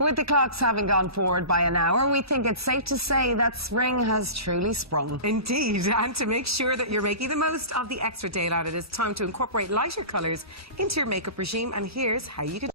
With the clocks having gone forward by an hour, we think it's safe to say that spring has truly sprung. Indeed, and to make sure that you're making the most of the extra daylight, it is time to incorporate lighter colours into your makeup regime, and here's how you can.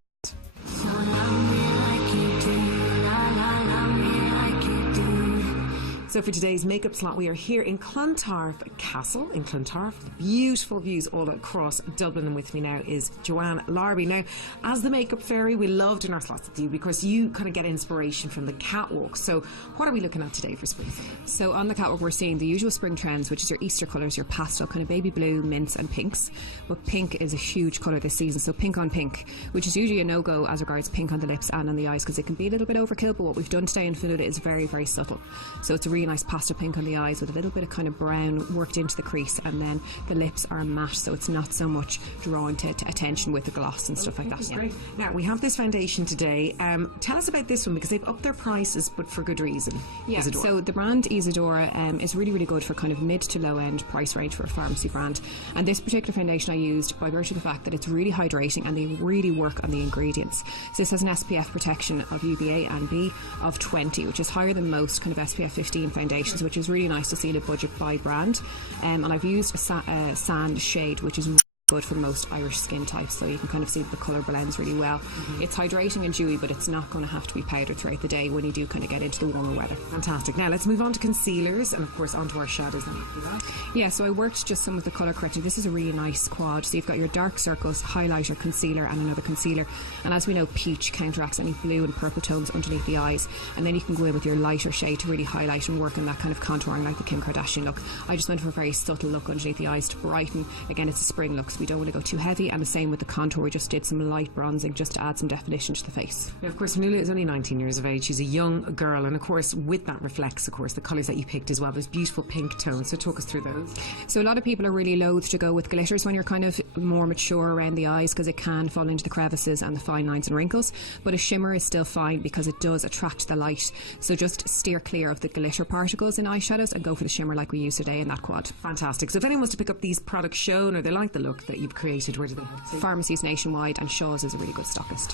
So for today's makeup slot, we are here in Clontarf Castle in Clontarf. Beautiful views all across Dublin, and with me now is Joanne Larby. Now, as the makeup fairy, we love doing our slots with you because you kind of get inspiration from the catwalk. So what are we looking at today for spring? So on the catwalk, we're seeing the usual spring trends, which is your Easter colours, your pastel kind of baby blue, mints and pinks. But pink is a huge colour this season, so pink on pink, which is usually a no-go as regards pink on the lips and on the eyes because it can be a little bit overkill, but what we've done today in Finnuda is very, very subtle. So it's a really nice pastel pink on the eyes with a little bit of kind of brown worked into the crease, and then the lips are matte, so it's not so much drawing to attention with the gloss and stuff like that. Great. Now, we have this foundation today. Tell us about this one because they've upped their prices, but for good reason. Yeah, IsaDora. So the brand IsaDora is really, really good for kind of mid to low end price range for a pharmacy brand. And this particular foundation I used by virtue of the fact that it's really hydrating and they really work on the ingredients. So this has an SPF protection of UVA and B of 20, which is higher than most kind of SPF 15 foundations, which is really nice to see in a budget by brand. And I've used a sand shade, which is good for most Irish skin types, so you can kind of see that the colour blends really well. It's hydrating and dewy, but it's not going to have to be powdered throughout the day when you do kind of get into the warmer weather. Fantastic. Now let's move on to concealers and of course onto our shadows. Yeah, so I worked just some of the colour correcting. This is a really nice quad. So you've got your dark circles, highlighter, concealer and another concealer. And as we know, peach counteracts any blue and purple tones underneath the eyes. And then you can go in with your lighter shade to really highlight and work on that kind of contouring like the Kim Kardashian look. I just went for a very subtle look underneath the eyes to brighten. Again, it's a spring look, so we don't want to go too heavy, and the same with the contour. We just did some light bronzing just to add some definition to the face. Now, of course, Fanula is only 19 years of age. She's a young girl, and of course with that reflects of course the colours that you picked as well. There's beautiful pink tones, so talk us through those. So a lot of people are really loath to go with glitters when you're kind of more mature around the eyes because it can fall into the crevices and the fine lines and wrinkles, but a shimmer is still fine because it does attract the light. So just steer clear of the glitter particles in eyeshadows and go for the shimmer like we used today in that quad. Fantastic. So if anyone wants to pick up these products shown or they like the look that you've created, where do they have to? Pharmacies nationwide, and Shaw's is a really good stockist.